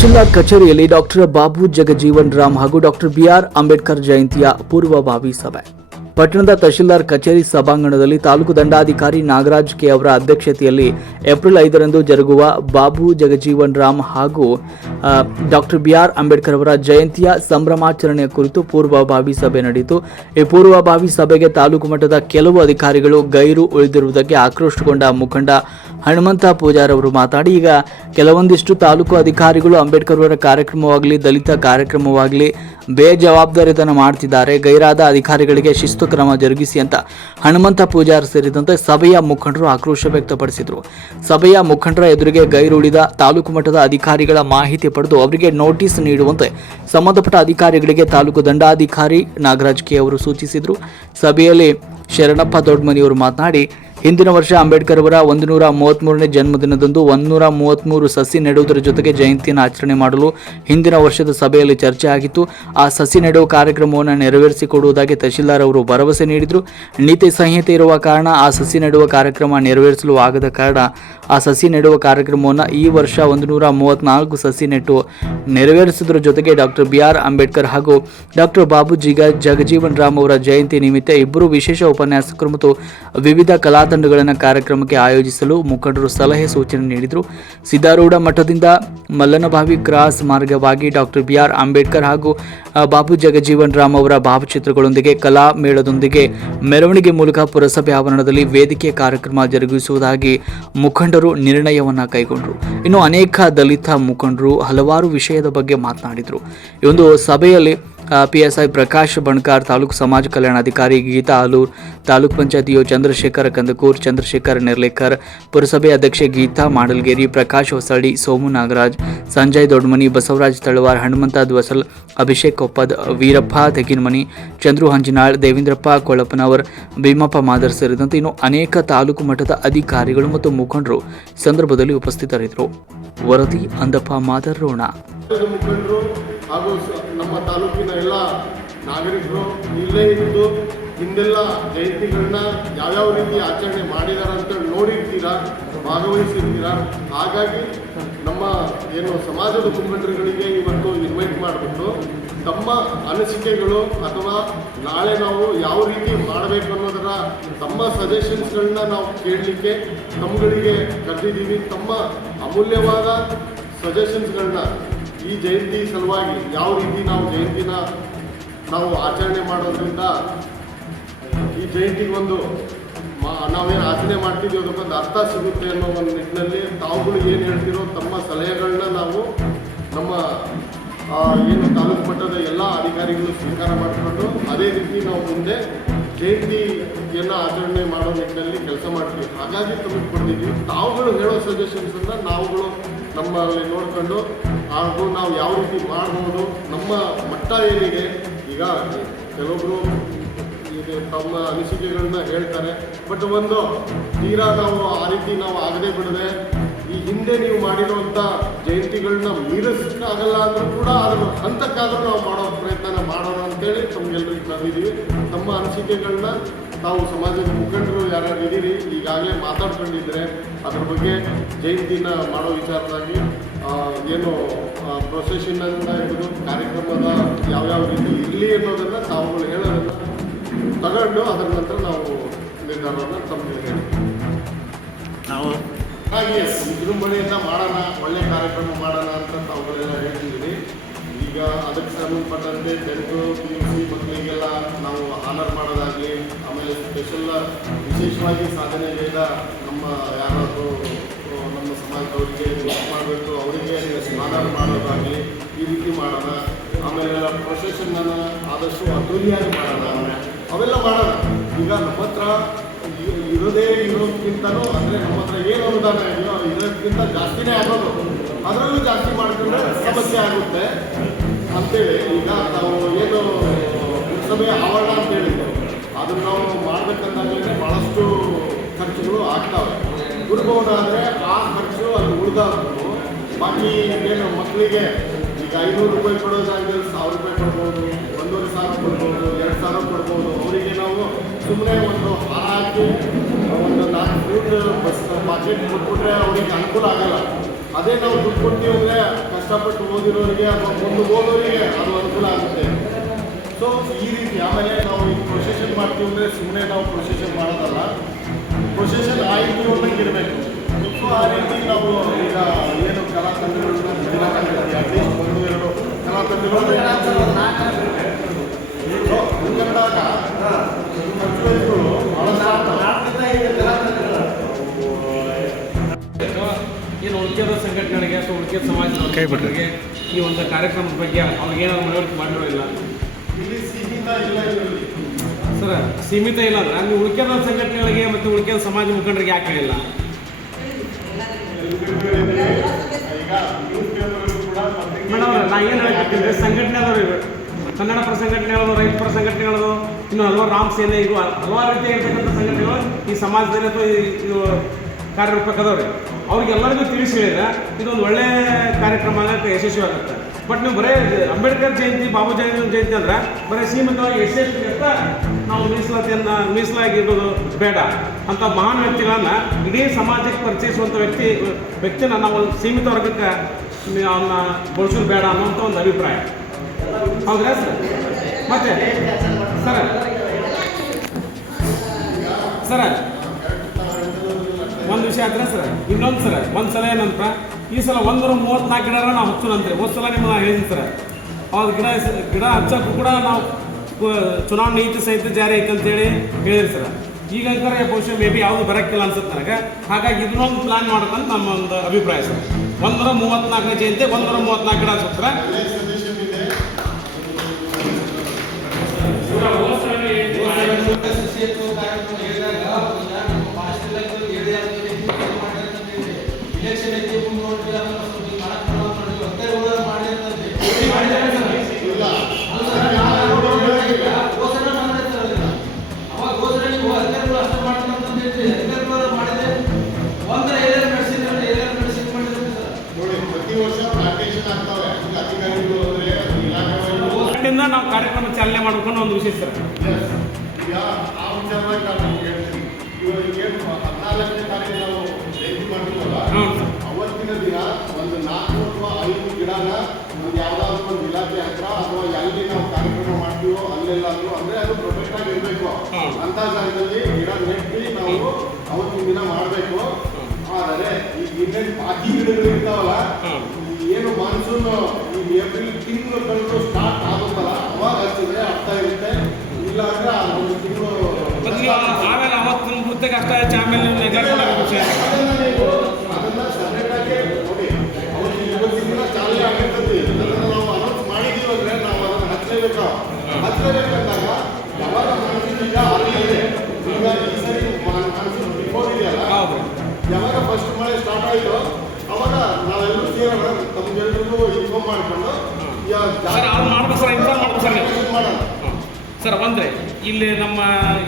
ತಹಶೀಲ್ದಾರ್ ಕಚೇರಿಯಲ್ಲಿ ಡಾಕ್ಟರ್ ಬಾಬು ಜಗಜೀವನ್ ರಾಮ್ ಹಾಗೂ doctor B R Ambedkar ಜಯಂತಿಯ ಪೂರ್ವಭಾವಿ ಸಭೆ. ಪಟ್ಟಣದ ತಹಶೀಲ್ದಾರ್ ಕಚೇರಿ ಸಭಾಂಗಣದಲ್ಲಿ ತಾಲೂಕು ದಂಡಾಧಿಕಾರಿ ನಾಗರಾಜ್ ಕೆ ಅವರ ಅಧ್ಯಕ್ಷತೆಯಲ್ಲಿ ಏಪ್ರಿಲ್ ಐದರಂದು ಜರುಗುವ ಬಾಬು ಜಗಜೀವನ್ ರಾಮ್ ಹಾಗೂ ಡಾಕ್ಟರ್ ಬಿ ಆರ್ ಅಂಬೇಡ್ಕರ್ ಅವರ ಜಯಂತಿಯ ಸಂಭ್ರಮಾಚರಣೆಯ ಕುರಿತು ಪೂರ್ವಭಾವಿ ಸಭೆ ನಡೆಯಿತು. ಈ ಪೂರ್ವಭಾವಿ ಸಭೆಗೆ ತಾಲೂಕು ಮಟ್ಟದ ಕೆಲವು ಅಧಿಕಾರಿಗಳು ಗೈರು ಉಳಿದಿರುವುದಕ್ಕೆ ಆಕ್ರೋಶಗೊಂಡ ಮುಖಂಡ ಹನುಮಂತ ಪೂಜಾರ್ ಅವರು ಮಾತಾಡಿ, ಈಗ ಕೆಲವೊಂದಿಷ್ಟು ತಾಲೂಕು ಅಧಿಕಾರಿಗಳು ಅಂಬೇಡ್ಕರ್ ಅವರ ಕಾರ್ಯಕ್ರಮವಾಗಲಿ, ದಲಿತ ಕಾರ್ಯಕ್ರಮವಾಗಲಿ ಬೇಜವಾಬ್ದಾರಿತನ ಮಾಡ್ತಿದ್ದಾರೆ. ಗೈರಾದ ಅಧಿಕಾರಿಗಳಿಗೆ ಶಿಸ್ತು ಕ್ರಮ ಜರುಗಿಸಿ ಅಂತ ಹನುಮಂತ ಪೂಜಾರ್ ಸೇರಿದಂತೆ ಸಭೆಯ ಮುಖಂಡರು ಆಕ್ರೋಶ ವ್ಯಕ್ತಪಡಿಸಿದರು. ಸಭೆಯ ಮುಖಂಡರ ಎದುರಿಗೆ ಗೈರುಳಿದ ತಾಲೂಕು ಮಟ್ಟದ ಅಧಿಕಾರಿಗಳ ಮಾಹಿತಿ ಪಡೆದು ಅವರಿಗೆ ನೋಟಿಸ್ ನೀಡುವಂತೆ ಸಂಬಂಧಪಟ್ಟ ಅಧಿಕಾರಿಗಳಿಗೆ ತಾಲೂಕು ದಂಡಾಧಿಕಾರಿ ನಾಗರಾಜ್ ಕೆ ಅವರು ಸೂಚಿಸಿದರು. ಸಭೆಯಲ್ಲಿ ಶರಣಪ್ಪ ದೊಡ್ಡಮನಿಯವರು ಮಾತನಾಡಿ ಹಿಂದಿನ ವರ್ಷ ಅಂಬೇಡ್ಕರ್ ಅವರ ಒಂದು ನೂರ ಮೂವತ್ತ್ಮೂರನೇ ಜನ್ಮದಿನದಂದು ಒಂದೂರ ಮೂವತ್ತ್ಮೂರು ಸಸಿ ನೆಡುವುದರ ಜೊತೆಗೆ ಜಯಂತಿಯನ್ನು ಆಚರಣೆ ಮಾಡಲು ಹಿಂದಿನ ವರ್ಷದ ಸಭೆಯಲ್ಲಿ ಚರ್ಚೆ ಆಗಿತ್ತು. ಆ ಸಸಿ ನೆಡುವ ಕಾರ್ಯಕ್ರಮವನ್ನು ನೆರವೇರಿಸಿಕೊಡುವುದಾಗಿ ತಹಶೀಲ್ದಾರ್ ಅವರು ಭರವಸೆ ನೀಡಿದರು. ನೀತಿ ಸಂಹಿತೆ ಇರುವ ಕಾರಣ ಆ ಸಸಿ ನೆಡುವ ಕಾರ್ಯಕ್ರಮ ನೆರವೇರಿಸಲು ಆಗದ ಕಾರಣ ಆ ಸಸಿ ನೆಡುವ ಕಾರ್ಯಕ್ರಮವನ್ನು ಈ ವರ್ಷ ಒಂದು ನೂರ ಸಸಿ ನೆಟ್ಟು ನೆರವೇರಿಸುವುದರ ಜೊತೆಗೆ ಡಾಕ್ಟರ್ ಬಿ ಆರ್ ಅಂಬೇಡ್ಕರ್ ಹಾಗೂ ಡಾಕ್ಟರ್ ಬಾಬು ಜಿಗ ಜಗಜೀವನ್ ರಾಮ್ ಅವರ ಜಯಂತಿ ನಿಮಿತ್ತ ಇಬ್ಬರು ವಿಶೇಷ ಉಪನ್ಯಾಸಕರು ಮತ್ತು ವಿವಿಧ ಕಲಾತಂಡಗಳನ್ನು ಕಾರ್ಯಕ್ರಮಕ್ಕೆ ಆಯೋಜಿಸಲು ಮುಖಂಡರು ಸಲಹೆ ಸೂಚನೆ ನೀಡಿದರು. ಸಿದ್ದಾರೂಢ ಮಠದಿಂದ ಮಲ್ಲನಭಾವಿ ಕ್ರಾಸ್ ಮಾರ್ಗವಾಗಿ ಡಾಕ್ಟರ್ ಬಿ ಆರ್ ಅಂಬೇಡ್ಕರ್ ಹಾಗೂ ಬಾಬು ಜಗಜೀವನ್ ರಾಮ್ ಅವರ ಭಾವಚಿತ್ರಗಳೊಂದಿಗೆ ಕಲಾ ಮೇಳದೊಂದಿಗೆ ಮೆರವಣಿಗೆ ಮೂಲಕ ಪುರಸಭೆ ಆವರಣದಲ್ಲಿ ವೇದಿಕೆ ಕಾರ್ಯಕ್ರಮ ಜರುಗಿಸುವುದಾಗಿ ಮುಖಂಡರು ನಿರ್ಣಯವನ್ನು ಕೈಗೊಂಡರು. ಇನ್ನು ಅನೇಕ ದಲಿತ ಮುಖಂಡರು ಹಲವಾರು ವಿಷಯದ ಬಗ್ಗೆ ಮಾತನಾಡಿದರು. ಈ ಒಂದು ಸಭೆಯಲ್ಲಿ P S I Prakash Bankar, taluk ಸಮಾಜ ಕಲ್ಯಾಣಾಧಿಕಾರಿ ಗೀತಾ ಆಲೂರ್ ತಾಲೂಕ್ ಪಂಚಾಯತ್ ಇಒ ಚಂದ್ರಶೇಖರ್ ಕಂದಕೂರ್, ಚಂದ್ರಶೇಖರ್ ನಿರ್ಲೇಕರ್, ಪುರಸಭೆ ಅಧ್ಯಕ್ಷೆ ಗೀತಾ ಮಾಡಲ್ಗೇರಿ, ಪ್ರಕಾಶ್ ಹೊಸಳ್ಳಿ, ಸೋಮು ನಾಗರಾಜ್, ಸಂಜಯ್ ದೊಡ್ಡಮನಿ ಬಸವರಾಜ್ ತಳವಾರ್, ಹನುಮಂತ ದ್ವಸಲ್, ಅಭಿಷೇಕ್ ಕೊಪ್ಪದ್ ವೀರಪ್ಪ ತೆಗಿನಮನಿ, ಚಂದ್ರು ಹಂಜನಾಳ್, ದೇವೇಂದ್ರಪ್ಪ ಕೊಳಪ್ಪನವರ್ ಭೀಮಪ್ಪ ಮಾದರ್ ಸೇರಿದಂತೆ ಇನ್ನು ಅನೇಕ ತಾಲೂಕು ಮಟ್ಟದ ಅಧಿಕಾರಿಗಳು ಮತ್ತು ಮುಖಂಡರು ಸಂದರ್ಭದಲ್ಲಿ ಉಪಸ್ಥಿತರಿದ್ದರು. ವರದಿ, ಅಂದಪ್ಪ ಮಾದರ್ ರೋಣ. ಹಾಗೂ ನಮ್ಮ ತಾಲೂಕಿನ ಎಲ್ಲ ನಾಗರಿಕರು ಇಲ್ಲೇ ಇದ್ದು ಹಿಂದೆಲ್ಲ ಜಯಂತಿಗಳನ್ನ ಯಾವ್ಯಾವ ರೀತಿ ಆಚರಣೆ ಮಾಡಿದಾರ ಅಂತ ನೋಡಿರ್ತೀರಾ, ಭಾಗವಹಿಸಿರ್ತೀರಾ? ಹಾಗಾಗಿ ನಮ್ಮ ಏನು ಸಮಾಜದ ಮುಖಂಡರುಗಳಿಗೆ ಇವತ್ತು ಇನ್ವೈಟ್ ಮಾಡಿಬಿಟ್ಟು ತಮ್ಮ ಅನಿಸಿಕೆಗಳು ಅಥವಾ ನಾಳೆ ನಾವು ಯಾವ ರೀತಿ ಮಾಡಬೇಕು ಅನ್ನೋದರ ತಮ್ಮ ಸಜೆಷನ್ಸ್ಗಳನ್ನ ನಾವು ಕೇಳಲಿಕ್ಕೆ ನಮ್ಗಳಿಗೆ ಕರೆದಿದ್ದೀವಿ. ತಮ್ಮ ಅಮೂಲ್ಯವಾದ ಸಜೆಷನ್ಸ್ಗಳನ್ನ ಈ ಜಯಂತಿ ಸಲುವಾಗಿ ಯಾವ ರೀತಿ ನಾವು ಜಯಂತಿನ ನಾವು ಆಚರಣೆ ಮಾಡೋದ್ರಿಂದ ಈ ಜಯಂತಿಗೆ ಒಂದು ನಾವೇನು ಆಚರಣೆ ಮಾಡ್ತೀವಿ ಅದಕ್ಕೊಂದು ಅರ್ಥ ಸಿಗುತ್ತೆ ಅನ್ನೋ ಒಂದು ನಿಟ್ಟಿನಲ್ಲಿ ತಾವುಗಳು ಏನು ಹೇಳ್ತಿರೋ ತಮ್ಮ ಸಲಹೆಗಳನ್ನ ನಾವು ನಮ್ಮ ಏನು ತಾಲೂಕು ಮಟ್ಟದ ಎಲ್ಲ ಅಧಿಕಾರಿಗಳು ಸ್ವೀಕಾರ ಮಾಡಿಕೊಂಡು ಅದೇ ರೀತಿ ನಾವು ಮುಂದೆ ಜಯಂತಿಯನ್ನು ಆಚರಣೆ ಮಾಡೋ ನಿಟ್ಟಿನಲ್ಲಿ ಕೆಲಸ ಮಾಡ್ತೀವಿ. ಹಾಗಾಗಿ ತಮಗೆ ಕೊಡ್ತಿದ್ದೀವಿ ತಾವುಗಳು ಹೇಳೋ ಸಜೆಷನ್ಸನ್ನು ನಾವುಗಳು ನಮ್ಮಲ್ಲಿ ನೋಡಿಕೊಂಡು, ಹಾಗೂ ನಾವು ಯಾವ ರೀತಿ ಮಾಡ್ಬೋದು ನಮ್ಮ ಮಟ್ಟ ಏನಿದೆ, ಈಗ ಕೆಲವೊಬ್ಬರು ಇದು ತಮ್ಮ ಅನಿಸಿಕೆಗಳನ್ನ ಹೇಳ್ತಾರೆ. ಬಟ್ ಒಂದು ತೀರಾ ನಾವು ಆ ರೀತಿ ನಾವು ಆಗದೆ ಬಿಡದೆ, ಈ ಹಿಂದೆ ನೀವು ಮಾಡಿರುವಂಥ ಜಯಂತಿಗಳನ್ನ ಮೀರಿಸಕ್ಕಾಗಲ್ಲ ಅಂದರೂ ಕೂಡ ಅದ್ರ ಹಂತಕ್ಕಾದರೂ ನಾವು ಮಾಡೋ ಪ್ರಯತ್ನ ಮಾಡೋಣ ಅಂತೇಳಿ ತಮಗೆಲ್ಲರಿಗೂ ಕರೆದಿದ್ದೀವಿ ತಮ್ಮ ಅನಿಸಿಕೆಗಳನ್ನ ತಾವು ಸಮಾಜದ ಮುಖಂಡರು ಯಾರ್ಯಾರು ಇದ್ದೀರಿ ಈಗಾಗಲೇ ಮಾತಾಡ್ಕೊಂಡಿದ್ರೆ ಅದ್ರ ಬಗ್ಗೆ ಜಯಂತಿನ ಮಾಡೋ ವಿಚಾರವಾಗಿ ಏನು ಪ್ರೊಸೆಷನ್ ಅಂತ ಹಿಡಿದು ಕಾರ್ಯಕ್ರಮದ ಯಾವ್ಯಾವ ರೀತಿ ಇರಲಿ ಅನ್ನೋದನ್ನು ತಾವುಗಳು ಹೇಳೋದನ್ನ ತಗೊಂಡು ಅದರ ನಂತರ ನಾವು ನಿರ್ಧಾರವನ್ನು ತಮಗೆ ಹೇಳಿ ನಾವು ಹಾಗೆ ವಿಜೃಂಭಣೆಯಿಂದ ಮಾಡೋಣ ಒಳ್ಳೆ ಕಾರ್ಯಕ್ರಮ ಮಾಡೋಣ ಅಂತ ತಾವುಗಳೆಲ್ಲ ಹೇಳ್ತಿದ್ದೀವಿ ಈಗ ಅದಕ್ಕೆ ಸಂಬಂಧಪಟ್ಟಂತೆ ಟೆಂತು ಪಿ ಯು ಸಿ ಮಕ್ಕಳಿಗೆಲ್ಲ ನಾವು ಆನರ್ ಮಾಡೋದಾಗಲಿ, ಆಮೇಲೆ ಸ್ಪೆಷಲ್ ವಿಶೇಷವಾಗಿ ಸಾಧನೆಗಳಿಂದ ನಮ್ಮ ಯಾರಾದರೂ ನಮ್ಮ ಸಮಾಜದವರಿಗೆ ಮಾಡಬೇಕು, ಅವರಿಗೆ ಆನರ್ ಮಾಡೋದಾಗಲಿ, ಈ ರೀತಿ ಮಾಡೋಣ. ಆಮೇಲೆ ಪ್ರೊಸೆಷನ್ನ ಆದಷ್ಟು ಅದ್ದೂರಿಯಾಗಿ ಮಾಡೋಣ. ಅವೆಲ್ಲ ಮಾಡೋಣ. ಈಗ ನಮ್ಮ ಹತ್ರ ಇರೋದೇ ಇರೋದಕ್ಕಿಂತನೂ ಅಂದರೆ ನಮ್ಮ ಹತ್ರ ಏನು ಅನುದಾನ ಇದೆಯೋ ಇರೋದಕ್ಕಿಂತ ಜಾಸ್ತಿನೇ ಆಗೋದು. ಅದರಲ್ಲೂ ಜಾಸ್ತಿ ಮಾಡಿಕೊಂಡ್ರೆ ಸಮಸ್ಯೆ ಆಗುತ್ತೆ ಅಂತೇಳಿ ಈಗ ನಾವು ಏನು ಸಭೆ ಆವರಣ ಅಂತ ಹೇಳಿದ್ವಿ. ಅದನ್ನು ನಾವು ಮಾಡ್ಬೇಕಂದಾಗಲೇ ಭಾಳಷ್ಟು ಖರ್ಚುಗಳು ಆಗ್ತವೆ. ಗುರುಭವನ ಆದರೆ ಆ ಖರ್ಚು ಅದು ಉಳಿದಾಗ್ಬೋದು ಬಾಕಿ ಏನು ಮಕ್ಕಳಿಗೆ ಈಗ ಐನೂರು ರೂಪಾಯಿ ಕೊಡೋ ಜಾಗದಲ್ಲಿ ಸಾವಿರ ರೂಪಾಯಿ ಕೊಡ್ಬೋದು, ಒಂದೂವರೆ ಸಾವಿರ ಕೊಡ್ಬೋದು, ಎರಡು ಸಾವಿರ ಕೊಡ್ಬೋದು. ಅವರಿಗೆ ನಾವು ಸುಮ್ಮನೆ ಒಂದು ಹಾಕಿ ಬಸ್ ಪಾಕೆಟ್ ಕೊಟ್ಬಿಟ್ರೆ ಅವ್ರಿಗೆ ಅನುಕೂಲ ಆಗಲ್ಲ. ಅದೇ ನಾವು ದುಡ್ಡು ಕೊಡ್ತೀವಿ ಅಂದರೆ ಕಷ್ಟಪಟ್ಟು ಓದಿರೋರಿಗೆ ಅಥವಾ ಒಂದು ಓದೋರಿಗೆ ಅದು ಅನುಕೂಲ ಆಗುತ್ತೆ. ಸೊ ಈ ರೀತಿ ಆಮೇಲೆ ನಾವು ಈ ಪ್ರೊಸೆಷನ್ ಮಾಡ್ತೀವಿ ಅಂದರೆ ಸುಮ್ಮನೆ ನಾವು ಪ್ರೊಸೆಷನ್ ಮಾಡೋದಲ್ಲ. ಪ್ರೊಸೆಷನ್ ಆಯಿತು ಅನ್ನೋಂಗೆ ಇರಬೇಕು. ಸೊ ಆ ರೀತಿ ನಾವು ಈಗ ಏನು ಕಲಾ ತಂಡಗಳು ಅಟ್ಲೀಸ್ಟ್ ಒಂದು ಎರಡು ಕಲಾ ತಂಡಗಳು ಸೊ ಹಂಗಂದಾಗ ಮಕ್ಕಳುಗಳು ಏನು ಉಳಿಕೆದ ಸಂಘಟನೆಗಳಿಗೆ ಅಥವಾ ಉಳಿಕೆದ ಸಮಾಜದವರಿಗೆ ಈ ಒಂದು ಕಾರ್ಯಕ್ರಮದ ಬಗ್ಗೆ ಅವ್ರಿಗೆ ಏನಾದ್ರು ಮನವರಿಕೆ ಮಾಡಿರೋ ಇಲ್ಲ? ಇಲ್ಲಿ ಇಲ್ಲ ಸರ್ ಸೀಮಿತ ಇಲ್ಲ ಅಂದ್ರೆ ನೀವು ಉಳಿಕೆದ ಸಂಘಟನೆಗಳಿಗೆ ಮತ್ತು ಉಳಿಕೆದ ಸಮಾಜ ಮುಖಂಡರಿಗೆ ಯಾಕೆ ಹೇಳಿಲ್ಲ? ಪತ್ರಿಕೆ ಮೇಡಮ್ ನಾ ಏನು ಹೇಳ್ಬೇಕಂದ್ರೆ ಸಂಘಟನೆ ಅದಾವ್ರಿ ಇವು. ಕನ್ನಡ ಪರ ಸಂಘಟನೆಗಳು ರೈತ ಪರ ಸಂಘಟನೆಗಳು ಇನ್ನು ಹಲವಾರು ರಾಮ್ ಸೇನೆ ಇದು ಹಲವಾರು ರೀತಿಯಾಗಿರ್ತಕ್ಕಂಥ ಸಂಘಟನೆಗಳು ಈ ಸಮಾಜದಲ್ಲಿ ಅಥವಾ ಕಾರ್ಯರೂಪಕ್ಕೆ ಅವ್ರಿಗೆಲ್ಲರಿಗೂ ತಿಳಿಸಿ ಹೇಳಿದ್ರೆ ಇದೊಂದು ಒಳ್ಳೆ ಕಾರ್ಯಕ್ರಮ ಯಶಸ್ವಿ ಆಗುತ್ತೆ ಬಟ್ ನೀವು ಬರೀ ಅಂಬೇಡ್ಕರ್ ಜಯಂತಿ, ಬಾಬು ಜಯಂತಿ ಜಯಂತಿ ಅಂದ್ರೆ ಬರೀ ಸೀಮಿತವಾಗಿ ಯಶಸ್ವಿ ಅಂತ ನಾವು ಮೀಸಲಾತಿಯನ್ನು, ಮೀಸಲಾಗಿರೋದು ಬೇಡ. ಅಂತ ಮಹಾನ್ ವ್ಯಕ್ತಿಗಳನ್ನು ಇಡೀ ಸಮಾಜಕ್ಕೆ ಪರಿಚಯಿಸುವಂಥ ವ್ಯಕ್ತಿ, ವ್ಯಕ್ತಿನ ನಾವು ಸೀಮಿತ ವರ್ಗಕ್ಕೆ ಅವನ್ನ ಬಳಸೋದು ಬೇಡ ಅನ್ನೋಂಥ ಒಂದು ಅಭಿಪ್ರಾಯ. ಹೌದಾ ಸರ್? ಮತ್ತೆ? ಸರ್? ಸರ ಒಂದು ವಿಷಯ ಆದರೆ ಸರ್, ಇನ್ನೊಂದು ಸರ್, ಒಂದು ಸಲ ಏನಂತ, ಈ ಸಲ ಒಂದರ ಮೂವತ್ನಾಲ್ಕು ಗಿಡ ನಾವು ಹಚ್ಚುನಂತೆ ಒಂದು ಸಲ ನಿಮ್ಮನ್ನ ಹೇಳಿದ್ದೀನಿ ಸರ್, ಅವ್ರ ಗಿಡ ಗಿಡ ಹಚ್ಚೋಕ್ಕೂ ಕೂಡ ನಾವು ಚುನಾವಣೆ ನೀತಿ ಸಹಿತ ಜಾರಿ ಐತೆ ಅಂತೇಳಿ ಹೇಳಿದ್ರಿ ಸರ್. ಈಗ ಬಹುಶಃ ಮೇ ಬಿ ಯಾವುದು ಬರೋಕ್ಕಿಲ್ಲ ಅನ್ಸುತ್ತೆ ನನಗೆ. ಹಾಗಾಗಿ ಇದನ್ನೊಂದು ಪ್ಲಾನ್ ಮಾಡೋದಂತ ನಮ್ಮ ಒಂದು ಅಭಿಪ್ರಾಯ ಸರ್. ಒಂದರ ಮೂವತ್ನಾಲ್ಕನೇ ಜಯಂತಿ, ಒಂದರ ಮೂವತ್ನಾಲ್ಕು ಗಿಡ ಹಚ್ಚುತ್ತಾರೆ? ನಾವು ಕಾರ್ಯಕ್ರಮ ಚಾಲನೆ ಮಾಡ್ಕೊಂಡು ಒಂದು ವಿಷಯ ಸರ್ ಅವತ್ತಿನ ದಿನ ಒಂದು ನಾಲ್ಕು ಅಥವಾ ಐದು ಗಿಡನ ಒಂದು ಯಾವ್ದಾದ್ರು ಒಂದು ಇಲಾಖೆ ಹತ್ರ ಅಥವಾ ಎಲ್ಲಿ ನಾವು ಕಾರ್ಯಕ್ರಮ ಮಾಡ್ತೀವೋ ಅಲ್ಲೆಲ್ಲಾದ್ರೂ ಅಂದ್ರೆ ಅದು ಪ್ರೊಟೆಕ್ಟ್ ಆಗಿ ಇರಬೇಕು. ಅಂತ ಜಾಗದಲ್ಲಿ ಗಿಡ ನೆಟ್ಟಿ ನಾವು ಅವತ್ತಿನ ದಿನ ಮಾಡಬೇಕು ಆದರೆ ಈ ಇನ್ನೇನು ಬಾಕಿ ಗಿಡಗಳು ಇರ್ತಾವಲ್ಲ. ಏನು ಮಾನ್ಸೂನ್ ಈ ಏಪ್ರಿಲ್ ತಿಂಗಳು ಕಳೆದು ಸ್ಟಾರ್ಟ್ ಇರುತ್ತೆ. ಇಲ್ಲ ಅಂದ್ರೆ ಒಂದು ತಿಂಗಳು ಆಮೇಲೆ ಅವತ್ತು ಅಷ್ಟ ಹಚ್ಚಿ ಆಮೇಲೆ ನೀವು ನೆಗ್ಲೆಕ್ಟ್ ಅದನ್ನ ಆಗಿ ನೋಡಿ. ಅವತ್ತು ಇವತ್ತಿನ ಚಾಲನೆ ಆಗಿರ್ತದೆ. ಅದನ್ನ ನಾವು ಅನೌನ್ಸ್ ಮಾಡಿದ್ವಿ ಅಂದ್ರೆ ನಾವು ಅದನ್ನು ಹಚ್ಚಲೇಬೇಕು. ಹಚ್ಚಲೇಬೇಕಂದಾಗ ಯಾವಾಗ ಮಾನ್ಸೂನ್ ಈಗ ಅಲ್ಲಿ ಈಗ ಈ ಸರಿ ಮಾನ್ಸೂನ್ ಬಿಫೋರ್ ಇದೆಯಲ್ಲ? ಹೌದು. ಯಾವಾಗ ಫಸ್ಟ್ ಮಳೆ ಸ್ಟಾರ್ಟ್ ಆಯಿತು ಅವಾಗ ನಾವೆಲ್ಲರೂ ಸೇರೋಣ. ತಮ್ಗೆಲ್ರಿಗೂ ಇನ್ಫಾರ್ಮ್ ಮಾಡ್ಕೊಂಡು ಮಾಡ್ಬೇಕು ಸರ್ ಇನ್ಫಾರ್ಮ್ ಮಾಡ್ಬೇಕು ಸರ್ ಮಾಡೋಣ ಸರ್ ಒಂದ್ರೆ ಇಲ್ಲಿ ನಮ್ಮ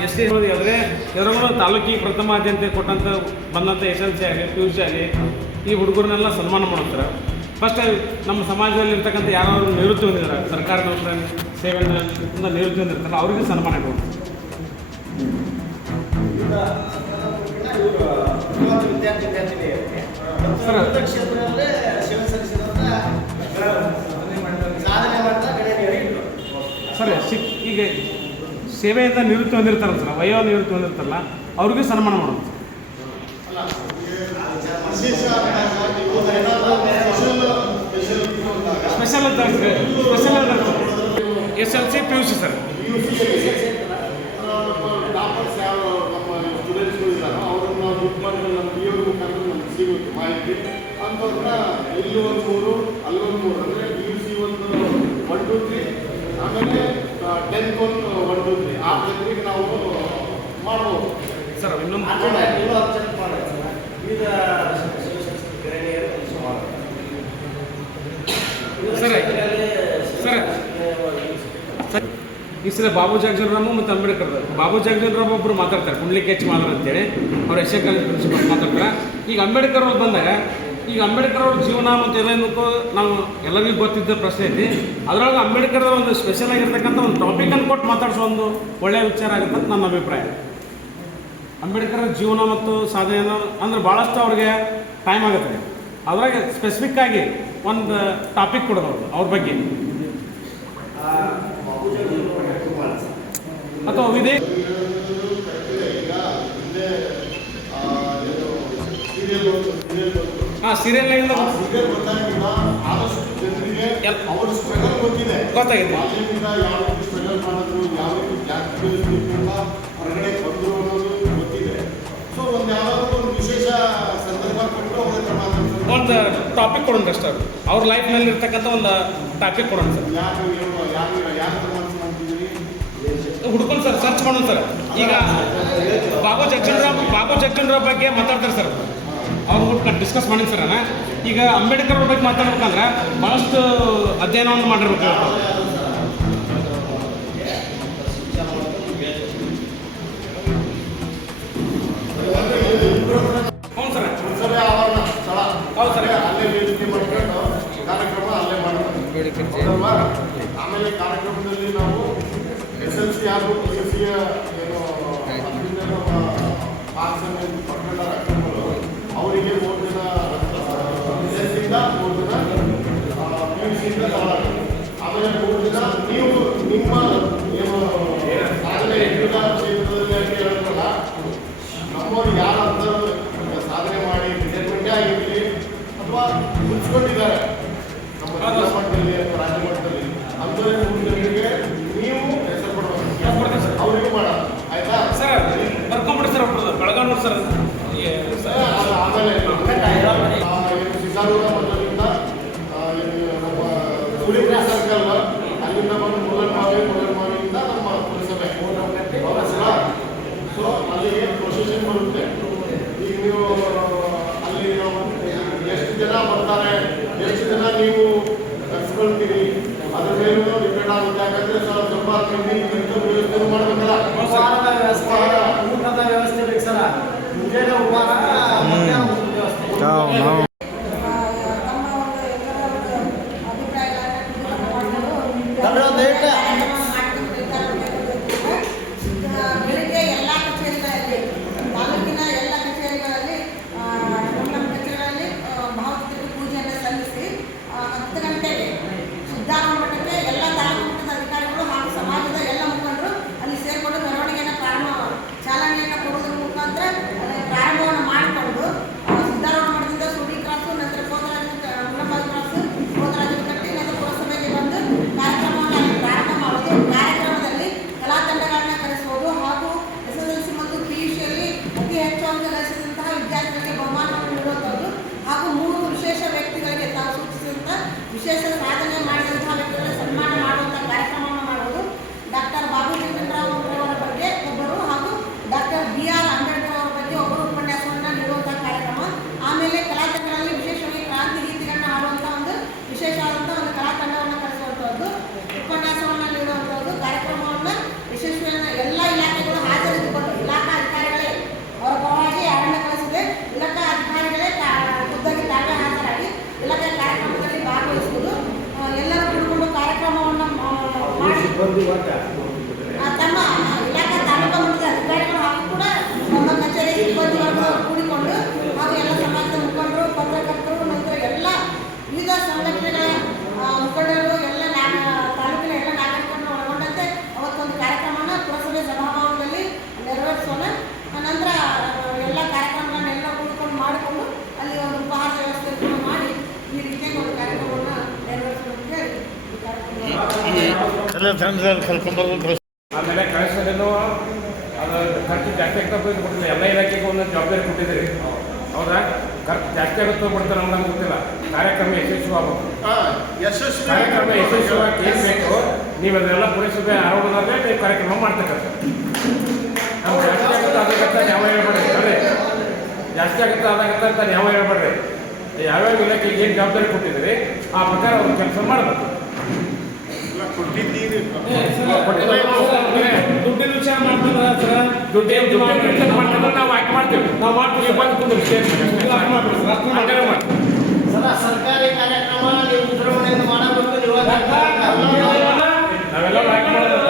ಎಸ್ ಸಿ ಆದರೆ ಎರಡು ತಾಲೂಕಿಗೆ ಪ್ರಥಮ ಆದ್ಯತೆ ಕೊಟ್ಟಂತ ಬಂದಂಥ ಎಸ್ ಎಲ್ ಸಿ ಆಗಲಿ ಪಿ ಯು ಸಿ ಆಗಲಿ ಈ ಹುಡುಗರನ್ನೆಲ್ಲ ಸನ್ಮಾನ ಮಾಡ್ತಾರೆ ಫಸ್ಟ್ ನಮ್ಮ ಸಮಾಜದಲ್ಲಿ ಇರ್ತಕ್ಕಂಥ ಯಾರು ನಿವೃತ್ತಿ ಹೊಂದಿದ್ದಾರೆ ಸರ್ಕಾರಿ ನೌಕರ ಸೇವೆಯಿಂದ ನಿವೃತ್ತಿ ಹೊಂದಿರ್ತಾರೆ ಅವರಿಗೆ ಸನ್ಮಾನ ಕೊಡ್ತಾರೆ ಸರ್ ಸರ್, ಶಿಕ್ ಈಗ ಸೇವೆಯಿಂದ ನಿವೃತ್ತಿ ಹೊಂದಿರ್ತಾರಲ್ಲ ಸರ್, ವಯೋ ನಿವೃತ್ತಿ ಹೊಂದಿರ್ತಾರಲ್ಲ, ಅವ್ರಿಗೆ ಸನ್ಮಾನ ಮಾಡೋದು. Special special S L C P U C sir ಮಾಹಿತಿ ಅಂತವ್ರನ್ನ ಇಲ್ಲಿ ಒಂದು ಮೂರು ಅಲ್ಲೊಂದು ಮೂರು ಅಂದರೆ ಪಿ ಯು ಸಿ ಒಂದು ಒನ್ ಟು ತ್ರೀ ಆಮೇಲೆ ಟೆಂತ್ ಒಂದು ಒನ್ ಟು ತ್ರೀ ಆ ಜನರಿಗೆ ನಾವು ಮಾಡ್ಬೋದು. ಸರ್ ಇನ್ನೊಂದು ಮಾಡಿದ್ರೆ ಈಗ ಗಣ್ಯರು ಸರ್, ಈ ಸಲ ಬಾಬು ರಾಮ್ ಮತ್ತು ಅಂಬೇಡ್ಕರ್ ಬಾಬು ರಾಮ್ ಒಬ್ಬರು ಮಾತಾಡ್ತಾರೆ ಕುಂಡ್ಲಿಕ್ಕೆ ಹೆಚ್ಚು ಮಾದರ್ ಅಂತೇಳಿ. ಅವ್ರು ಎಸ್ ಎ ಕಾಲೇಜ್ ಪ್ರಿನ್ಸಿಪಲ್ ಮಾತಾಡ್ತಾರೆ. ಈಗ ಅಂಬೇಡ್ಕರ್ ಅವ್ರು ಬಂದಾಗ ಈಗ ಅಂಬೇಡ್ಕರ್ ಅವ್ರ ಜೀವನ ಮತ್ತು ಏನೇನಕ್ಕೂ ನಾವು ಎಲ್ಲರಿಗೂ ಗೊತ್ತಿದ್ದ ಪ್ರಶ್ನೆ ಐತಿ. ಅದರೊಳಗೆ ಅಂಬೇಡ್ಕರ್ ಒಂದು ಸ್ಪೆಷಲ್ ಆಗಿರ್ತಕ್ಕಂಥ ಒಂದು ಟಾಪಿಕನ್ನು ಕೊಟ್ಟು ಮಾತಾಡಿಸೋ ಒಂದು ಒಳ್ಳೆಯ ವಿಚಾರ ಆಗುತ್ತೆ ಅಂತ ನನ್ನ ಅಭಿಪ್ರಾಯ. ಅಂಬೇಡ್ಕರ್ ಜೀವನ ಮತ್ತು ಸಾಧನೆಯನ್ನು ಅಂದ್ರೆ ಭಾಳಷ್ಟು ಅವ್ರಿಗೆ ಟೈಮ್ ಆಗುತ್ತೆ. ಅದ್ರಾಗೆ ಸ್ಪೆಸಿಫಿಕ್ ಆಗಿ ಒಂದು ಟಾಪಿಕ್ ಕೊಡಬಹುದು ಅವ್ರ ಬಗ್ಗೆ. ಅಥವಾ ವಿದೇಶ ಹಾಂ ಸೀರಿಯಲ್ ಇಂದ ಗೊತ್ತಿದೆ. ಗೊತ್ತಾಗಿದೆ. ಹೊರಗಡೆ ಅನ್ನೋದು ಗೊತ್ತಿದೆ. ಸೊ ಒಂದು ಒಂದು ವಿಶೇಷ ಸಂದರ್ಭ ಟಾಪಿಕ್ ಕೊಡೋಣ ಸರ್ ಅವ್ರ. ಲೈಫ್ ಲೈಫ್ನಲ್ಲಿ ಇರ್ತಕ್ಕಂಥ ಒಂದು ಟಾಪಿಕ್ ಕೊಡೋಣ ಸರ್ ಯಾರು ಹುಡ್ಕೊಂಡು ಸರ್ ಸರ್ಚ್ ಮಾಡೋಣ ಸರ್ ಈಗ ಬಾಬಾ ಜಕ್ಷನ್ರಾವ್ ಬಾಬಾ ಜಕ್ಷನ್ರಾವ್ ಬಗ್ಗೆ ಮಾತಾಡ್ತಾರೆ ಸರ್ ಅವ್ರ ಬಿಟ್ಟು ಡಿಸ್ಕಸ್ ಮಾಡಿನಿ ಸರ್ ನಾನು. ಈಗ ಅಂಬೇಡ್ಕರ್ ಅವ್ರ ಬಗ್ಗೆ ಮಾತಾಡ್ಬೇಕಂದ್ರೆ ಭಾಳಷ್ಟು ಅಧ್ಯಯನವನ್ನು ಮಾಡಿರ್ಬೇಕು. ಕಾರ್ಯಕ್ರಮ ಅಲ್ಲೇ ಆಮೇಲೆ ಕಾರ್ಯಕ್ರಮದಲ್ಲಿ ನಾವು ಎಸ್ ಎಲ್ ಸಿ ಹಾಗೂ ಎಸ್ ಸಿಯ ಎಲ್ಲ ಆಮೇಲೆ ಕಳಿಸೋದೇನು ಅದು ಖರ್ಚು ಜಾಸ್ತಿ ಆಗ್ತಾ ಕೊಟ್ಟಿಲ್ಲ ಎಲ್ಲ ಇಲಾಖೆಗೂ ಒಂದೊಂದು ಜವಾಬ್ದಾರಿ ಕೊಟ್ಟಿದ್ದೀರಿ. ಹೌದಾ? ಖರ್ಚು ಜಾಸ್ತಿ ಆಗುತ್ತೋ ಕೊಡ್ತಾರೆ ನಮ್ಗೆ ಗೊತ್ತಿಲ್ಲ. ಕಾರ್ಯಕ್ರಮ ಯಶಸ್ವಿ ಆಗಬೇಕು ಯಶಸ್ವಿ ಕಾರ್ಯಕ್ರಮ ಯಶಸ್ವಿಯಾಗಿ ಏನು ಬೇಕು? ನೀವು ಅದೆಲ್ಲ ಪುರಸಭೆ ಆರೋಗ್ಯದಲ್ಲೇ ನೀವು ಕಾರ್ಯಕ್ರಮ ಮಾಡ್ತಕ್ಕಂಥ ನಾವು ಜಾಸ್ತಿ ಆಗುತ್ತೆ ಅದಕ್ಕಂತ ಯಾವ ಹೇಳ್ಬೇಡ್ರಿ? ಸರಿ ಜಾಸ್ತಿ ಆಗುತ್ತೆ ಅಂತ ಯಾವ ಹೇಳ್ಬೇಡ್ರಿ? ಯಾವ್ಯಾವ ಇಲಾಖೆಗೆ ಏನು ಜವಾಬ್ದಾರಿ ಕೊಟ್ಟಿದ್ದೀರಿ? ಆ ಪ್ರಕಾರ ಅವ್ರು ಕೆಲಸ ಮಾಡಬೇಕು. ದುಡ್ಡಿನ ವಿಚಾರ ಮಾಡ್ತಂದ್ರೆ ಸರ್ ದುಡ್ಡು ಏನು ಮಾಡ್ತಂದ್ರೆ ನಾವು ಆಯ್ಕೆ ಮಾಡ್ತೇವೆ ನಾವು ಮಾಡ್ತೀವಿ ಬಂದು ಕುಂದ್ರೆ ಮಾಡ್ತಾರೆ ಮಾಡಿ ಸರ ಸರ್ಕಾರಿ ಕಾರ್ಯಕ್ರಮ ನೀವು ಉದ್ರವಣೆಯನ್ನು ಮಾಡಬೇಕು ನಾವೆಲ್ಲ ಆಯ್ಕೆ ಮಾಡೋದು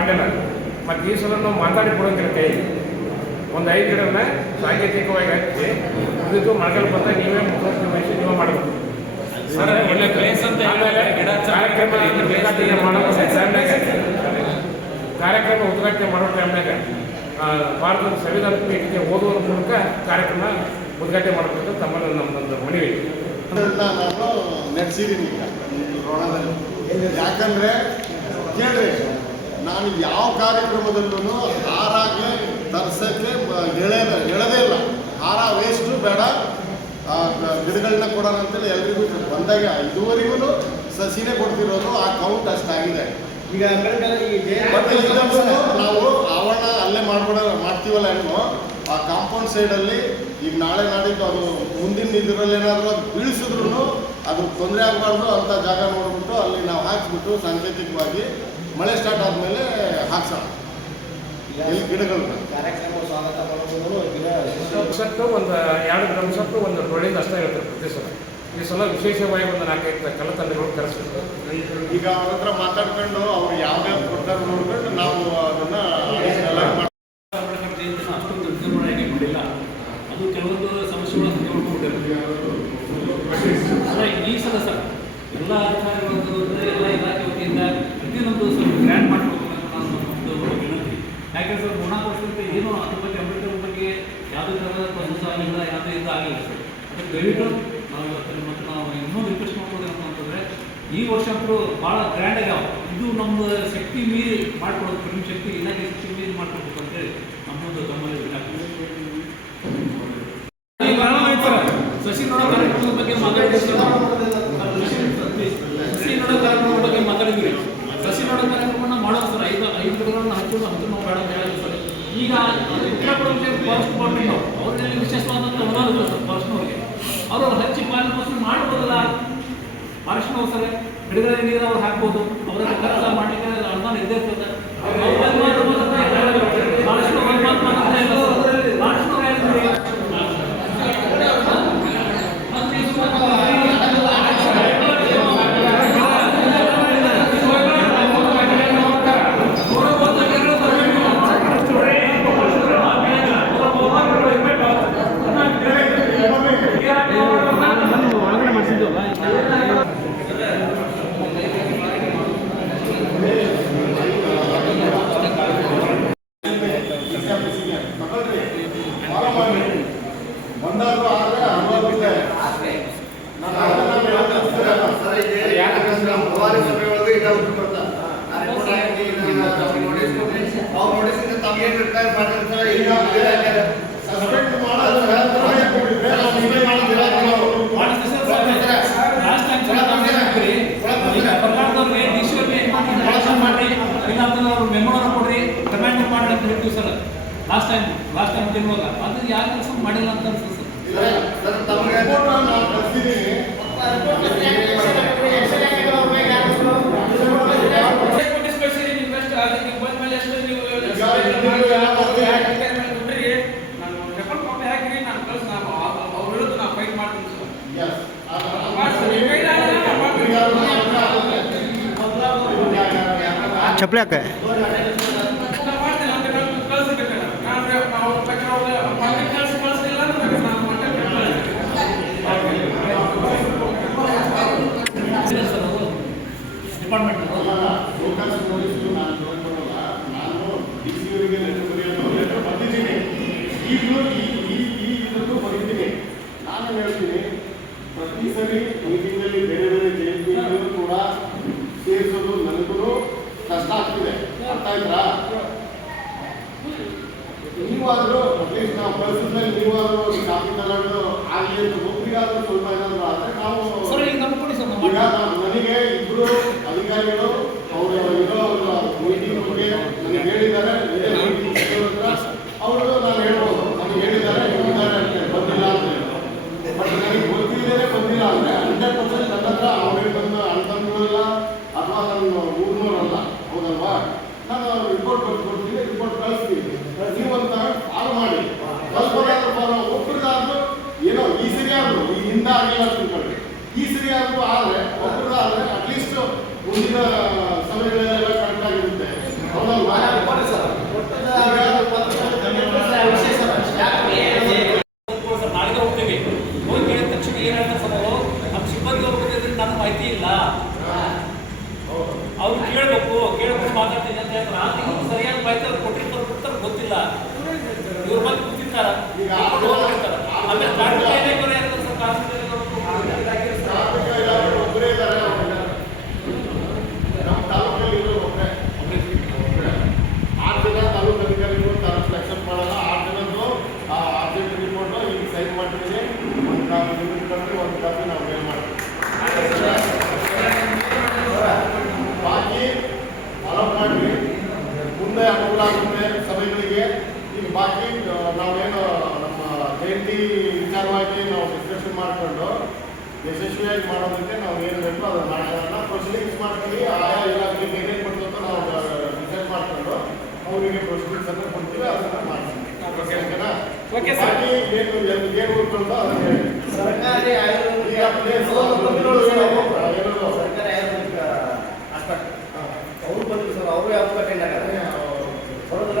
ಮಾಡ್ಬೇಕಿತ್ತು ಮಾಡಿಲ್ಲ ಮತ್ತು ಈ ಸಲ ನಾವು ಮಾತಾಡಿ ಕೊಡೋಂಗಿಲ್ಲ ಕೈ ಒಂದು ಐದು ಗಿಡನ ಸಾಂಕೇತಿಕವಾಗಿ ಹಾಕಿ ಉಳಿದು ಮಾಡ್ಕೊಂಡು ಬಂದಾಗ ನೀವೇ ಮುಖ್ಯಮಂತ್ರಿ ವಹಿಸಿ ನೀವೇ ಮಾಡಬೇಕು. ಸರ್, ಒಳ್ಳೆ place ಅಂತ ಆಮೇಲೆ ಗಿಡ ಹಚ್ಚ- ಕಾರ್ಯಕ್ರಮ ಉದ್ಘಾಟನೆ ಮಾಡೋ ಟೈಮ್ನಾಗ ಕಾರ್ಯಕ್ರಮ ಉದ್ಘಾಟನೆ ಮಾಡೋ ಟೈಮ್ನಾಗ ಭಾರತದ ಸಂವಿಧಾನ ಪೀಠಕ್ಕೆ ಓದುವ ಮೂಲಕ ಕಾರ್ಯಕ್ರಮ ಉದ್ಘಾಟನೆ ಮಾಡಬೇಕು ತಮ್ಮಲ್ಲಿ ನಮ್ಮದೊಂದು ಮನವಿ. ನಡೆಸಿದ್ದೀನಿ ಈಗ. ಯಾಕಂದ್ರೆ ಕೇಳ್ರಿ. ನಾನು ಯಾವ ಕಾರ್ಯಕ್ರಮದಲ್ಲೂ ಹಾರಾಗಲಿ ತರ್ಸಕ್ಕೆ ಎಳೆ ಎಳೆದ ಎಳೆದೇ ಇಲ್ಲ. ಹಾರ ವೇಸ್ಟು ಬೇಡ. ಗಿಡಗಳನ್ನ ಕೊಡೋಣ ಅಂತೇಳಿ ಎಲ್ರಿಗೂ ಬಂದಾಗ ಇದುವರೆಗೂ ಸಸಿನೇ ಕೊಡ್ತಿರೋದು ಆ ಕೌಂಟ್ ಅಷ್ಟಾಗಿದೆ. ಈಗ ನಾವು ಆವರಣ ಅಲ್ಲೇ ಮಾಡ್ಬಿಡ ಮಾಡ್ತೀವಲ್ಲ ಏನು ಆ ಕಾಂಪೌಂಡ್ ಸೈಡಲ್ಲಿ ಈಗ ನಾಳೆ ನಾಡಿದ್ದು ಅದು ಮುಂದಿನ ಇದರಲ್ಲಿ ಏನಾದರೂ ಅದು ಬೀಳಿಸಿದ್ರು ಅದು ತೊಂದರೆ ಆಗಬಾರ್ದು ಅಂತ ಜಾಗ ನೋಡ್ಬಿಟ್ಟು ಅಲ್ಲಿ ನಾವು ಹಾಕ್ಸ್ಬಿಟ್ಟು ಸಾಂಕೇತಿಕವಾಗಿ ಮಳೆ ಸ್ಟಾರ್ಟ್ ಆದಮೇಲೆ ಹಾಕ್ಸೋಣ. ಎಲ್ಲಿ ಗಿಡಗಳು ಕಾರ್ಯಕ್ರಮ ಸ್ವಾಗತ ಗಿಡ ಒಂದು ಎರಡು ಗ್ರಾಮ ಸಟ್ಟು ಒಂದು ಡೊಳ್ಳಿಂದ ಅಷ್ಟೇ ಹೇಳ್ತಾರೆ ಪ್ರತಿ ಸಲ. ಈ ಸಲ ವಿಶೇಷವಾಗಿ ಒಂದು ನಾಲ್ಕೈದು ಕಲತಂಡಗಳು ಕರೆಸ್ಬೇಕು ಈಗ ಅವ್ರ ಹತ್ರ ಮಾತಾಡ್ಕೊಂಡು ಅವ್ರು ಯಾವ್ಯಾವ ಕೊಡ್ತಾರೆ ನೋಡ್ಕೊಂಡು ನಾವು ಅದನ್ನ ಅಷ್ಟೊಂದು ವಿಜೃಂಭಣೆಯಾಗಿ ಮಾಡಿಲ್ಲ. ಅದು ಕೆಲವೊಂದು ಸಮಸ್ಯೆಗಳನ್ನು ನೋಡ್ಕೊಂಡಿರ್ತೀವಿ ಈ ಸಲ ಸರ್ ಎಲ್ಲ ಅಧಿಕಾರಿಗಳು ಎಲ್ಲ ಇಲಾಖೆ ವತಿಯಿಂದ ಪ್ರತಿಯೊಂದು ಸ್ವಲ್ಪ ಗ್ರ್ಯಾಂಡ್ ಮಾಡಬೇಕು ಅಂತ ನಾನು ಒಂದು ವಿನಂತಿ ಯಾಕೆಂದ್ರೆ ಸರ್, ಗುಣ ವರ್ಷದಿಂದ ಏನೋ? ಅದ್ರ ಬಗ್ಗೆ ಅಂಬೇಡ್ಕರ್ ಬಗ್ಗೆ ಯಾವುದೇ ಥರದ ಆಗಿಲ್ಲ, ಯಾವುದೇ ಇದು ಆಗಿಲ್ಲ. ಸರ್ ಅದಕ್ಕೆ ದಯವಿಟ್ಟು ನಾವು ಇವತ್ತು ನಿಮ್ಮ ಹತ್ರ ನಾವು ಇನ್ನೂ ರಿಕ್ವೆಸ್ಟ್ ಮಾಡ್ಬೋದು ಅಂತಂದರೆ, ಈ ವರ್ಷ ಅಂತೂ ಭಾಳ ಗ್ರ್ಯಾಂಡ್ ಆಗ್ಯಾವ. ಇದು ನಮ್ಮ ಶಕ್ತಿ ಮೀರಿ ಮಾಡ್ಕೊಡೋದು, ಕಡಿಮೆ ಶಕ್ತಿ, ಇಲಾಖೆ ಶಕ್ತಿ ಮೀರಿ ಮಾಡ್ಕೊಡ್ಬೇಕು ಅಂತೇಳಿ ನಮ್ಮೊಂದು ಗಮನ ಶಶಿ ನೋಡೋ ಕಾರ್ಯಕ್ರಮದ ಬಗ್ಗೆ ಮಾತಾಡಿದ್ವಿ ಸಸಿ ನೋಡೋ ಕಾರ್ಯಕ್ರಮದ ಬಗ್ಗೆ ಮಾತಾಡಿದ್ವಿ ಸಸಿ ನೋಡೋ ಕಾರ್ಯಕ್ರಮನ ಮಾಡೋದು ಸರ್ ಐದು ಐದು ಗಿಡಗಳನ್ನ ಹಚ್ಚೋದು ಹಚ್ಚು ನಾವು ಬೇಡ ಅಂತ ಹೇಳಿದ್ವಿ ಸರ್ ಈಗ ಅದು ಉತ್ತರ ಕೊಡೋಕೆ ಫಾರೆಸ್ಟ್ ಡಿಪಾರ್ಟ್ಮೆಂಟ್ ನಾವು ಅವ್ರಲ್ಲಿ ವಿಶೇಷವಾದಂಥ ಹೊಣೋದಿಲ್ಲ ಸರ್ ಫಾರೆಸ್ಟ್ನವ್ರಿಗೆ ಅವರು ಅವ್ರು ಹಚ್ಚಿ ಪಾಲನೆ ಪೋಷಣೆ ಮಾಡ್ಬೋದಲ್ಲ ಫಾರೆಸ್ಟ್ನವ್ರು ಸರ್ ಗಿಡಗಳಿಗೆ ನೀರು ಅವ್ರು ಹಾಕ್ಬೋದು ಅವರ ಕೆಲಸ ಮಾಡಲಿಕ್ಕೆ ಅನುದಾನ ಇದ್ದೇ ಇರ್ತದೆ ಫಾರೆಸ್ಟ್ನವ್ರು ಒಂದು ಮಾತು ಮಾತಾಡ್ತಾ ಇಲ್ಲ ಸರ್ ಫಾರೆಸ್ಟ್ನವ್ರು ಹೇಳಿದ್ರಿ ಒಳಗಡೆ ಮಾಡಿಸಿದ್ವಲ್ಲ ತಗೊಳ್ರಿ ಫಾಲೋ ಮಾಡಿ ಒಂದಾದ್ರೂ ಆದ್ರೆ ಅರವತ್ತು ರೂಪಾಯಿ ನಾನು ಅದನ್ನ ಹೇಳ್ತಿದ್ದೀರಲ್ಲ. ಹಲವಾರು ಸಭೆಯೊಳಗೆ ಇದು ಅವ್ರು ಬರ್ತಾರೆ. ಆ report ಹಾಕಿ ಇದನ್ನ ಅವ್ರಿಗೆ notice ಕೊಟ್ರಿ. ಅವ್ರು notice ಇಂದ ತಮ್ಗೇನ್ reply ಮಾಡಿರ್ತಾರೆ, ಈಗ ಇಲಾಖೆ- ಸಸ್ಪೆಂಡ್ ಮಾಡೋದು ಹೇಳ್ತಾರೆ, ಬೇರೆ suspend ಮಾಡೋದು ಇಲಾಖೆ ನಾವು. ಲಾಸ್ಟ್ ಟೈಮ್ ಈಗ ಕರ್ನಾಟಕದವ್ರಿಗೆ ಡಿಸಿಯಲ್ಲಿ ಕಲೆಕ್ಷನ್ ಮಾಡಿ ಇಲ್ಲ ಅಂತಂದ್ರೆ ಅವ್ರು ಮೆಮೋನ ಕೊಡ್ರಿ ರಿಮೈಂಡ್ ಮಾಡ್ರಿ ಅಂತ ಹೇಳ್ತೀವಿ sir last time last time ತಿನ್ನುವಾಗ ಅದು ಯಾರು ಕೆಲಸ ಮಾಡಿಲ್ಲ ಅಂತ ಅನ್ಸುತ್ತೆ ಸರ್ ಸರ್, ಸರ್, ತಮ್ಗೆ ರಿಪೋರ್ಟ್ ನಾನು ಕಳ್ಸಿದ್ದೀನಿ. Yes. ಚಪ್ಪಲಿ ಹಾಕ ಸರ್ ಅದು ಡಿಪಾರ್ಟ್ಮೆಂಟ್ ಲೋಕಸ್ ಪೊಲೀಸರು ನಾನು ನೋಡ್ಕೊಳ್ಳಲ್ಲ ನಾನು ಡಿ ಸಿ ಅವರಿಗೆ ಲೆಟರ್ ಬರೆಯೋದು ಲೆಟರ್ ಬರ್ತಿದ್ದೀನಿ ಈಗಲೂ ಈ ಈ ಈ ಇದಕ್ಕೂ ಬರೀತೀನಿ ನಾನು ಹೇಳ್ತೀನಿ ಪ್ರತಿ ಸರಿ ಮೀಟಿಂಗಲ್ಲಿ ಬೇರೆ ಬೇರೆ ಜಯಂತಿಯನ್ನು ಕೂಡ ಸೇರಿಸೋದು ನನಗೂ ಕಷ್ಟ ಆಗ್ತಿದೆ. ಅರ್ಥ ಆಯ್ತಾ? ನೀವಾದರೂ ಅಟ್ಲೀಸ್ಟ್ ನಾವು ಪರಿಸ್ಥಿತಿಯಲ್ಲಿ ನೀವಾದರೂ ಕಾಪಿ ತಗೊಂಡು ಆಗಲಿ ಅಂತ ಒಬ್ಬರಿಗಾದರೂ ಸ್ವಲ್ಪ ಏನಾದರೂ ಆದರೆ ನಾವು ಈಗ ನನಗೆ ಇಬ್ರು ಅಧಿಕಾರಿಗಳು ಅವರು ಇರೋ ಮೀಟಿಂಗ್ ಬಗ್ಗೆ ನನಗೆ ಹೇಳಿದ್ದಾರೆ ಇದೇ meeting ಇರೋ ಹತ್ರ ಅವರು ನಾನು ಹೇಳ್ಬೋದು ನನಗೆ ಹೇಳಿದ್ದಾರೆ ಇದ್ದಾರೆ ಅಂತ ಹೇಳಿ, ಬಂದಿಲ್ಲ ಅಂತ ಹೇಳಿ ಬಟ್ ನನಗೆ ಗೊತ್ತಿಲ್ಲದೇ ಬಂದಿಲ್ಲ ಅಂದರೆ ನಾನು ರಿಪೋರ್ಟ್ ರಿಪೋರ್ಟ್ ಕಳಿಸ್ತೀನಿ. ಮಾಡಿ. ಏನೋ ಈ ಸರಿ ಆದ್ರು, ಈ ಹಿಂದೆ ಸರಿ ಆದ್ರೂ ಅಟ್ಲೀಸ್ಟ್ ಮುಂದಿನ ಸಮಯಗಳೆಲ್ಲ ಕರೆಕ್ಟ್ ಆಗಿರುತ್ತೆ ಹೌದಲ್ವಾ ಸರ್ ನಾಳೆಗೆ ಹೋಗ್ತೀವಿ ಹೋಗಿ ಕೇಳಿದ ತಕ್ಷಣ ಏನು ಹೇಳ್ತಾರೆ ಸರ್ ಅವರು ನಮ್ಮ ಸಿಬ್ಬಂದಿ ಅವ್ರ ಬಗ್ಗೆ ಇದ್ರಿಂದ ನನಗೆ ಮಾಹಿತಿ ಇಲ್ಲ ಅವ್ರು ಕೇಳಬೇಕು ಕೇಳ್ಕೊಂಡು ಮಾತಾಡ್ತೀನಿ ಅಂತ ಹೇಳ್ತಾರೆ ಆ ತಿಂಗಳು ಸರಿಯಾದ ಮಾಹಿತಿ ಅವ್ರು ಕೊಟ್ಟಿರ್ತಾರೆ ಕೊಡ್ತಾರೆ ಗೊತ್ತಿಲ್ಲ ಇವ್ರ ಮತ್ತೆ ಕೂತಿರ್ತಾರ ಆಮೇಲೆ ಕಾರ್ಮಿಕ ಇಲಾಖೆಯವರು ಯಾರು ಸರ್ ಕಾರ್ಮಿಕ ಇಲಾಖೆಯವರು ಕಾರ್ಮಿಕ ಇಲಾಖೆ ಒಬ್ಬರೇ ಇದ್ದಾರೆ ನಮ್ಮ ತಾಲೂಕಲ್ಲಿ ಇರೋ ಒಬ್ಬರೇ ಒಬ್ಬರೇ ಆರು ಜನ ತಾಲೂಕು ಅಧಿಕಾರಿಗಳು ತಾಲೂಕು ಅಕ್ಸೆಪ್ಟ್ ಮಾಡಲ್ಲ ಆರು ಜನದ್ದು ಆ ಅರ್ಜೆಂಟ್ ರಿಪೋರ್ಟು ಈಗ ಸೈನ್ ಮಾಡ್ತೀನಿ ಒಂದು ಕಾಪಿ ನಿಮಗೆ ಕೊಟ್ಟರೆ ಒಂದು ಕಾಪಿ ನಾವು ಮೇಲ್ ಮಾಡ್ತೀವಿ ಬಾಕಿ ಫಾಲೋ ಮಾಡಿ ಮುಂದೆ ಅನುಕೂಲ ಆಗುತ್ತೆ ಸಭೆಗಳಿಗೆ ಈಗ ಬಾಕಿ ನಾವೇನೋ ನಮ್ಮ ಜಯಂತಿ ವಿಚಾರವಾಗಿ ನಾವು ಡಿಸ್ಕಷನ್ ಮಾಡಿಕೊಂಡು ಯಶಸ್ವಿಯಾಗಿ ಮಾಡೋದಕ್ಕೆ ನಾವು ಏನು ಬೇಕೋ ಅದನ್ನು ಮಾಡೋಣ ಪ್ರೊಸೀಡಿಂಗ್ಸ್ ಮಾಡ್ತೀವಿ. ಆಯಾ ಇಲಾಖೆಗೆ ಏನೇನು ಅಂತ ನಾವು ಡಿಸೈಡ್ ಮಾಡ್ಕೊಂಡು ಅವರಿಗೆ ಪ್ರೊಸೀಡಿಂಗ್ಸ್ ಅಂತ ಕೊಡ್ತೀವಿ ಅದನ್ನು ಮಾಡ್ತೀವಿ. ಓಕೆ. ಬಾಕಿ ಏನು ಏನು ಏನು ಉಳ್ಕೊಂಡೋ ಹೇಳಿ. ಸರ್ಕಾರಿ ಅವ್ರು ಬಂದ್ರು ಸರ್ ಅವರು ಯಾವ ಆಗಲ್ಲ ಬರೋದಿಲ್ಲ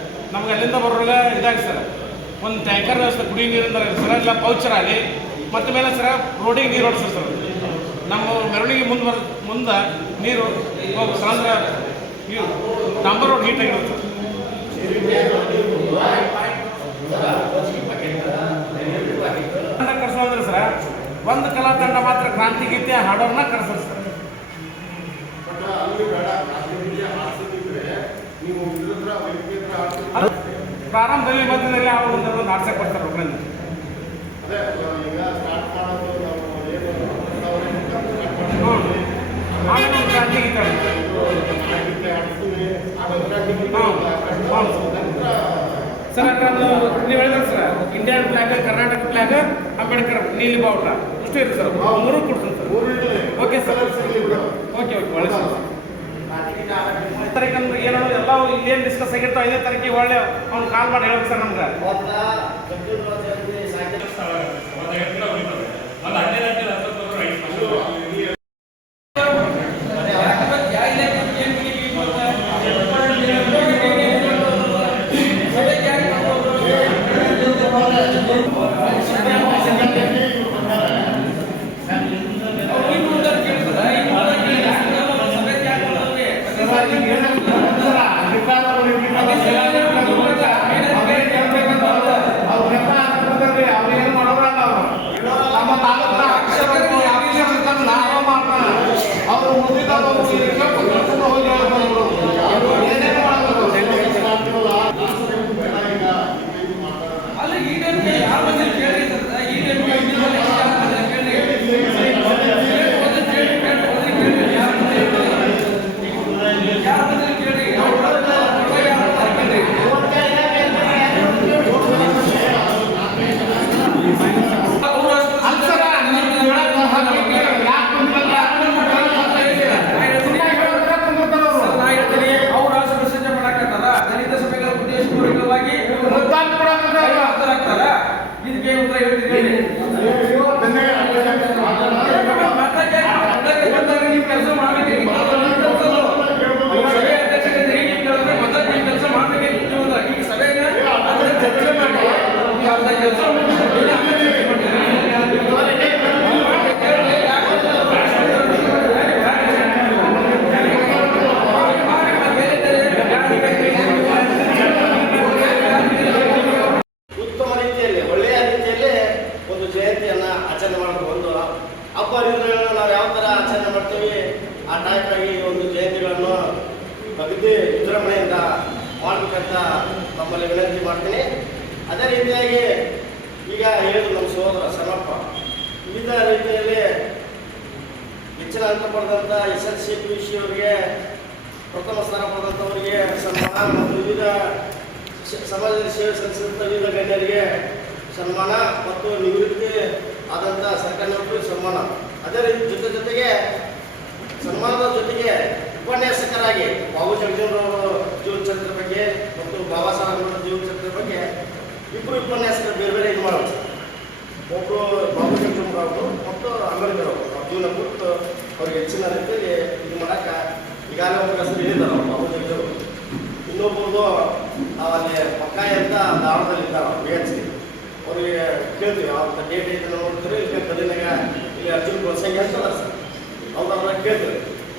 ನಮ್ಗೆ ಅಲ್ಲಿಂದ ಬರೋಲ್ಲ ಇದಾಗಿ ಸರ್. ಒಂದು ಟ್ಯಾಂಕರ್ ವ್ಯವಸ್ಥೆ ಕುಡಿ ನೀರಿಂದ ಸರ್ ಇಲ್ಲ ಪೌಚರ್ ಆಗಲಿ ಮತ್ತೆ ಮೇಲೆ ಸರ್, ರೋಡಿಗೆ ನೀರು ಓಡಿಸ್ತಾರೆ ಸರ್. ನಮ್ಮ ಮೆರವಣಿಗೆ ಮುಂದೆ ಬರ್, ಮುಂದೆ ನೀರು ಹೋಗಿ ಸರ್ ಅಂದ್ರೆ ಇವು ಡಾಂಬರ್ ರೋಡ್ ಹೀಟ್ ಆಗಿರುತ್ತೆ ಕರ್ಸೋದ್ರೆ ಸರ್, ಒಂದು ಕಲಾತಂಡ ಮಾತ್ರ ಕ್ರಾಂತಿ ಗೀತೆ ಹಾಡೋರ್ನ ಕರ್ಸೋದು ಸರ್ ಬಟ್ ಅಲ್ಲಿ ಬೇಡ ರಾಜ್ಯಕ್ಕೆ ಆಸಕ್ತಿದ್ರೆ ನೀವು ಇದ್ರ ಹತ್ರ ವ್ಯಕ್ತಿ ಹತ್ರ ಆಸಕ್ತಿ- ಅದು ಪ್ರಾರಂಭದಲ್ಲಿ ಮಧ್ಯದಲ್ಲಿ ಅವ್ರು ಒಂದು ನಾಟಕ ಕೊಡ್ತಾರೆ ಒಬ್ಬರನ್ನ. ಸರ್ ಅಂದ್ರೆ ನೀವು ಹೇಳಿದ್ರೆ sir Indian flag Karnataka flag Ambedkar ನೀಲಿ ಬಾವುಟ ಇಷ್ಟು ಇದೆ ಸರ್. ಮೂರು ಕೊಡ್ತೀನಿ sir. Okay sir. Okay okay ಒಳ್ಳೆ ಸರ್. ತಾರೀಕು ಏನೋ ಎಲ್ಲ ಇಲ್ಲೇನು ಡಿಸ್ಕಸ್ ಆಗಿರ್ತಾವ ಐದೇ ತಾರೀಕಿಗೆ ಒಳ್ಳೆ ಅವ್ನು ಕಾಲ್ ಮಾಡಿ ಹೇಳ್ಬೇಕು ಸರ್ ನಮ್ಗೆ. ಒಂದು ಹನ್ನೆರಡು ಹನ್ನೆರಡು ಹತ್ತೊಂಬತ್ತು ಪಡೆದಂಥವರಿಗೆ ಸನ್ಮಾನ ಮತ್ತು ವಿವಿಧ ಸಮಾಜದಲ್ಲಿ ಸೇವೆ ಸಲ್ಲಿಸಿದಂಥ ವಿವಿಧ ಗಣ್ಯರಿಗೆ ಸನ್ಮಾನ ಮತ್ತು ನಿವೃತ್ತಿ ಆದಂಥ ಸರ್ಕಾರಿ ನೌಕರಿ ಸನ್ಮಾನ. ಅದೇ ರೀತಿ ಜೊತೆ ಜೊತೆಗೆ ಸನ್ಮಾನದ ಜೊತೆಗೆ ಉಪನ್ಯಾಸಕರಾಗಿ ಬಾಬು ಜಗಜೀವನರವರ ಜೀವನ ಚರಿತ್ರ ಬಗ್ಗೆ ಮತ್ತು ಬಾಬಾ ಸಾಹೇಬ್ ಅವರ ಜೀವನ ಚರಿತ್ರೆ ಬಗ್ಗೆ ಇಬ್ಬರು ಉಪನ್ಯಾಸಕರು ಬೇರೆ ಬೇರೆ ಇದು ಮಾಡೋದು ಒಬ್ಬರು ಬಾಬು ಜಗಜೀವನರಾವ್ ಮತ್ತು ಅಂಬೇಡ್ಕರ್ ಅವರು. ಜೀವನ ಕುರಿತು ಅವ್ರಿಗೆ ಹೆಚ್ಚಿನ ರೀತಿಯಲ್ಲಿ ಇದು ಮಾಡಕ್ಕೆ ಈಗಾಗಲೇ ಒಬ್ಬರ ಹೆಸರು ಹೇಳಿದ್ದಾರೆ ಅವ್ರು ಬಾಬು ಜಗಜೀವನ್ ಇನ್ನೊಬ್ಬರದು ಅಲ್ಲಿ ಪಕ್ಕಾಯ ಅಂತ ಧಾರವಾಡದಲ್ಲಿ ಇದ್ದಾರೆ ಬಿ ಎಚ್ ಸಿ ಅವರಿಗೆ ಕೇಳ್ತೀವಿ ಅವ್ರ ಡೇಟ್ ಐತೆ ನೋಡ್ತಾರೆ ಇಲ್ಲಿ ಕದಿನಾಗ ಇಲ್ಲಿ ಅರ್ಜುನ್ ಕೊಲ್ಸಂಗಿ ಅಂತ ಸರ್. ಅವ್ರು ಅವ್ರನ್ನ ಕೇಳ್ತೀವಿ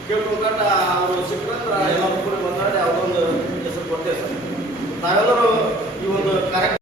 ಕೇಳ್ಕೊಂಡ್ರೆ ಅವರು ಸಿಕ್ಕಂದ್ರೆ ಎಲ್ಲರೂ ಕೂಡ ಮಾತಾಡಿ ಅವ್ರೊಂದು ಹೆಸರು ಕೊಡ್ತೇವೆ ಸರ್. ತಾವೆಲ್ಲರೂ ಈ ಒಂದು ಕಾರ್ಯಕ್ರಮ